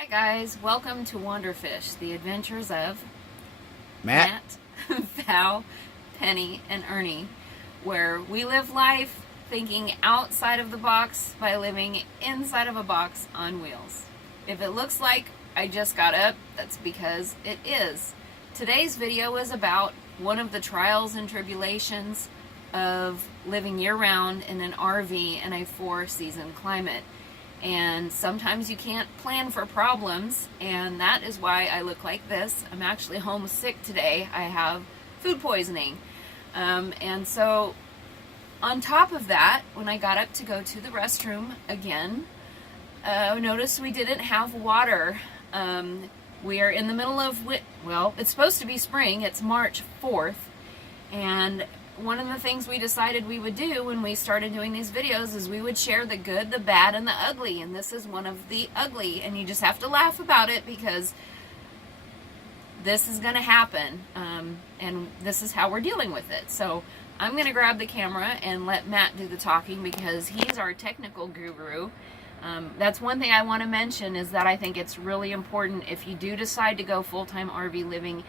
Hi guys, welcome to Wanderfish, the adventures of Matt, Val, Penny, and Ernie, where we live life thinking outside of the box by living inside of a box on wheels. If it looks like I just got up, that's because it is. Today's video is about one of the trials and tribulations of living year-round in an RV in a 4-season climate. And sometimes you can't plan for problems, and that is why I look like this. I'm actually homesick today. I have food poisoning. And so on top of that, when I got up to go to the restroom again, I noticed we didn't have water. We are in the middle of, well, it's supposed to be spring. It's March 4th. And one of the things we decided we would do when we started doing these videos is we would share the good, the bad, and the ugly. And this is one of the ugly. And you just have to laugh about it because this is going to happen. And this is how we're dealing with it. So I'm going to grab the camera and let Matt do the talking because he's our technical guru. That's one thing I want to mention is that I think it's really important if you do decide to go full-time RV living.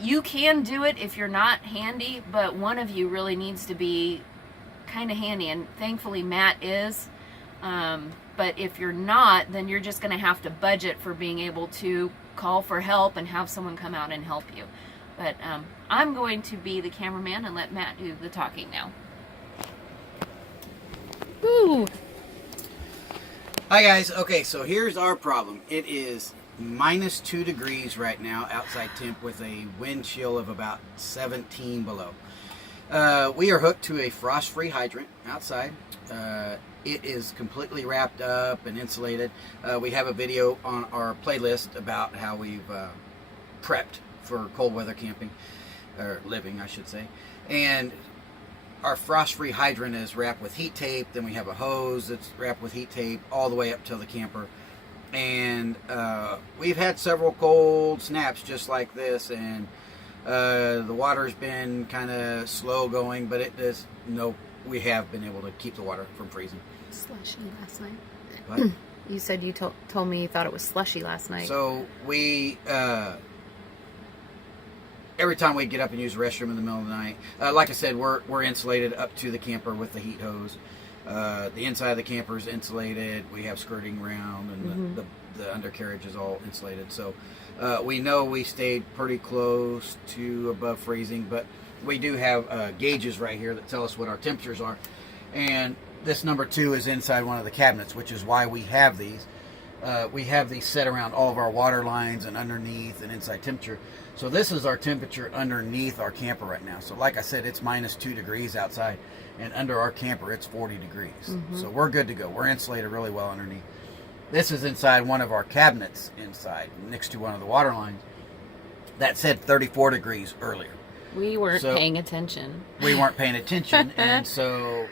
You can do it if you're not handy, but one of you really needs to be kind of handy, and thankfully Matt is. But if you're not, then you're just going to have to budget for being able to call for help and have someone come out and help you. But I'm going to be the cameraman and let Matt do the talking now. Woo! Hi guys. Okay, so here's our problem. It is -2 degrees right now outside temp with a wind chill of about 17 below. We are hooked to a frost-free hydrant outside. It is completely wrapped up and insulated. We have a video on our playlist about how we've prepped for cold weather camping, or living I should say. And our frost-free hydrant is wrapped with heat tape. Then we have a hose that's wrapped with heat tape all the way up to the camper. And we've had several cold snaps just like this, and the water's been kind of slow going, but it does. No, we have been able to keep the water from freezing. Slushy last night. What? You said you told me you thought it was slushy last night. So we every time we get up and use the restroom in the middle of the night, like I said, we're insulated up to the camper with the heat hose. The inside of the camper is insulated. We have skirting around, and the undercarriage is all insulated. So we know we stayed pretty close to above freezing, but we do have gauges right here that tell us what our temperatures are. And this number 2 is inside one of the cabinets, which is why we have these. We have these set around all of our water lines and underneath and inside temperature. So this is our temperature underneath our camper right now. So like I said, it's -2 degrees outside, and under our camper it's 40 degrees. So we're good to go. We're insulated really well underneath. This is inside one of our cabinets inside, next to one of the water lines. That said 34 degrees earlier. We weren't paying attention. We weren't paying attention, and so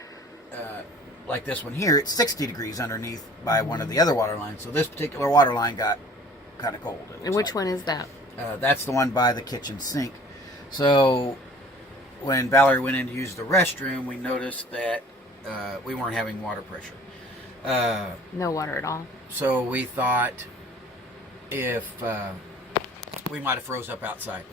like this one here, it's 60 degrees underneath by one of the other water lines. So this particular water line got kind of cold. And which one is that? That's the one by the kitchen sink. So when Valerie went in to use the restroom, we noticed that we weren't having water pressure. No water at all. So we thought if we might have froze up outside.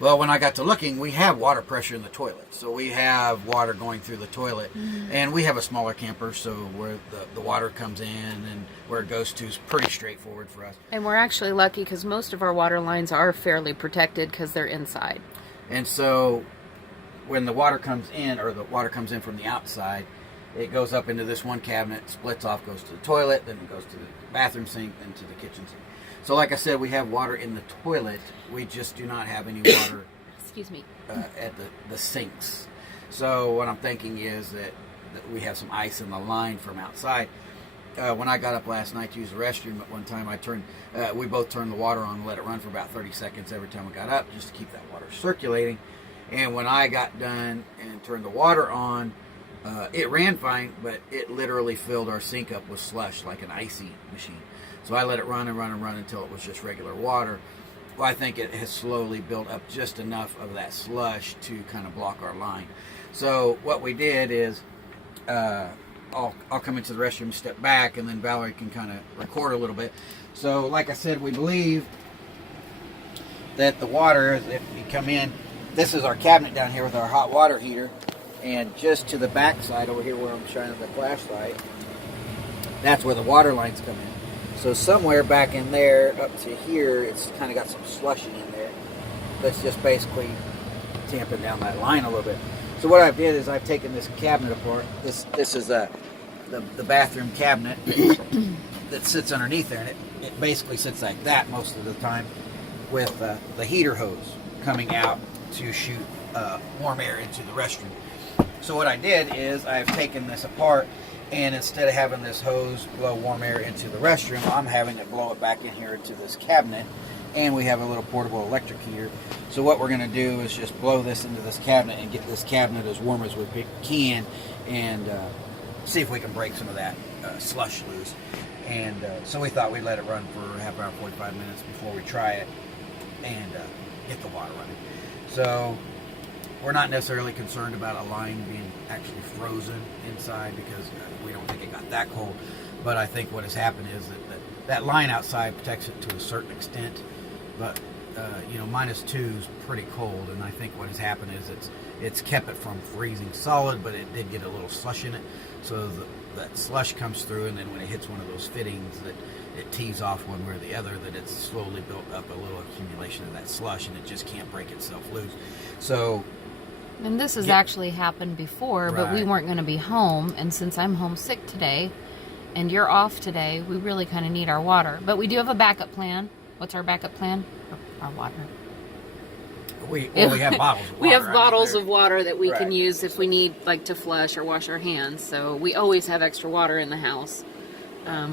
Well, when I got to looking, we have water pressure in the toilet. So we have water going through the toilet. And we have a smaller camper, so where the water comes in and where it goes to is pretty straightforward for us. And we're actually lucky because most of our water lines are fairly protected because they're inside. And so when the water comes in, or the water comes in from the outside, it goes up into this one cabinet, splits off, goes to the toilet, then it goes to the bathroom sink, then to the kitchen sink. So like I said, we have water in the toilet. We just do not have any water Excuse me. At the sinks. So what I'm thinking is that we have some ice in the line from outside. When I got up last night to use the restroom at one time, we both turned the water on and let it run for about 30 seconds every time we got up, just to keep that water circulating. And when I got done and turned the water on, it ran fine, but it literally filled our sink up with slush like an icy machine. So I let it run and run and run until it was just regular water. Well, I think it has slowly built up just enough of that slush to kind of block our line. So what we did is I'll come into the restroom, step back, and then Valerie can kind of record a little bit. So, like I said, we believe that the water, if you come in, this is our cabinet down here with our hot water heater, and just to the back side over here where I'm shining the flashlight, that's where the water lines come in. So somewhere back in there up to here, it's kind of got some slushing in there. That's just basically tamping down that line a little bit. So what I've did is I've taken this cabinet apart. This is the bathroom cabinet that sits underneath there, and it basically sits like that most of the time, with the heater hose coming out to shoot warm air into the restroom. So what I did is I've taken this apart, and instead of having this hose blow warm air into the restroom, I'm having it blow it back in here into this cabinet, and we have a little portable electric heater. So what we're going to do is just blow this into this cabinet and get this cabinet as warm as we can, and see if we can break some of that slush loose. And so we thought we'd let it run for half hour, 45 minutes before we try it and get the water running. So we're not necessarily concerned about a line being actually frozen inside, because we don't think it got that cold. But I think what has happened is that line outside protects it to a certain extent. But -2 is pretty cold, and I think what has happened is it's kept it from freezing solid, but it did get a little slush in it. So that slush comes through, and then when it hits one of those fittings, that it tees off one way or the other, that it's slowly built up a little accumulation of that slush, and it just can't break itself loose. So, and this has actually happened before, but we Right. weren't going to be home, and since I'm homesick today and you're off today, we really kind of need our water. But we do have a backup plan. What's our backup plan? Our water. we have bottles of water. We have I mean, bottles they're- of water that we can Right. use if we need, like, to flush or wash our hands. So we always have extra water in the house,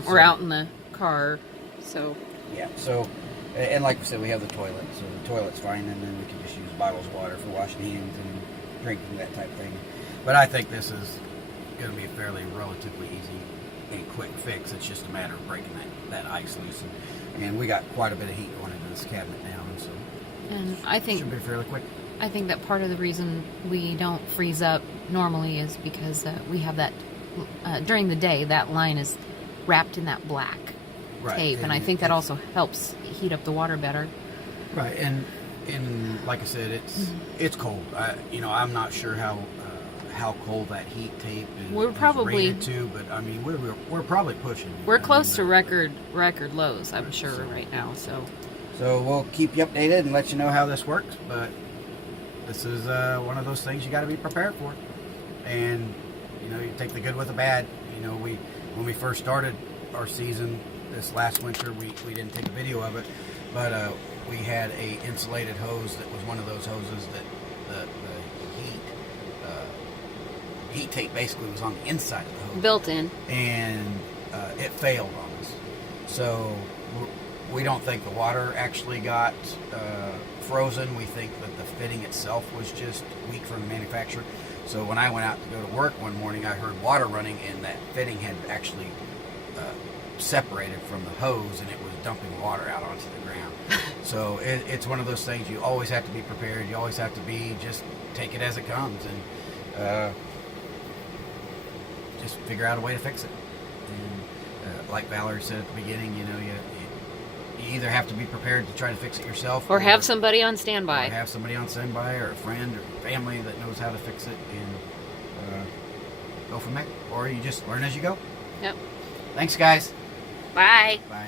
or out in the car. So Yeah, so, and like we said, we have the toilet, so the toilet's fine, and then we can just use bottles of water for washing hands and drinking, that type of thing. But I think this is going to be a fairly relatively easy and quick fix. It's just a matter of breaking that ice loose, and we got quite a bit of heat going into this cabinet now, and so and I it think should be fairly quick. I think that part of the reason we don't freeze up normally is because we have that during the day, that line is wrapped in that black tape, and I think that also helps heat up the water better. Right, and like I said, it's cold. I'm not sure how cold that heat tape is probably rated to, but I mean we're probably pushing. We're close to record lows, I'm sure, right now. So we'll keep you updated and let you know how this works. But this is one of those things you got to be prepared for, and you take the good with the bad. When we first started our season this last winter, we didn't take a video of it, but we had a insulated hose that was one of those hoses that the heat tape basically was on the inside of the hose, built in, and it failed on us. So we don't think the water actually got frozen. We think that the fitting itself was just weak from the manufacturer. So when I went out to go to work one morning, I heard water running, and that fitting had actually separated from the hose, and it was dumping water out onto the ground. So it's one of those things you always have to be prepared. You always have to just take it as it comes, and just figure out a way to fix it. And like Valerie said at the beginning, you either have to be prepared to try to fix it yourself, or have somebody on standby. or have somebody on standby, or a friend or family that knows how to fix it, and go from there. Or you just learn as you go. Yep. Thanks, guys. Bye. Bye.